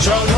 Drunk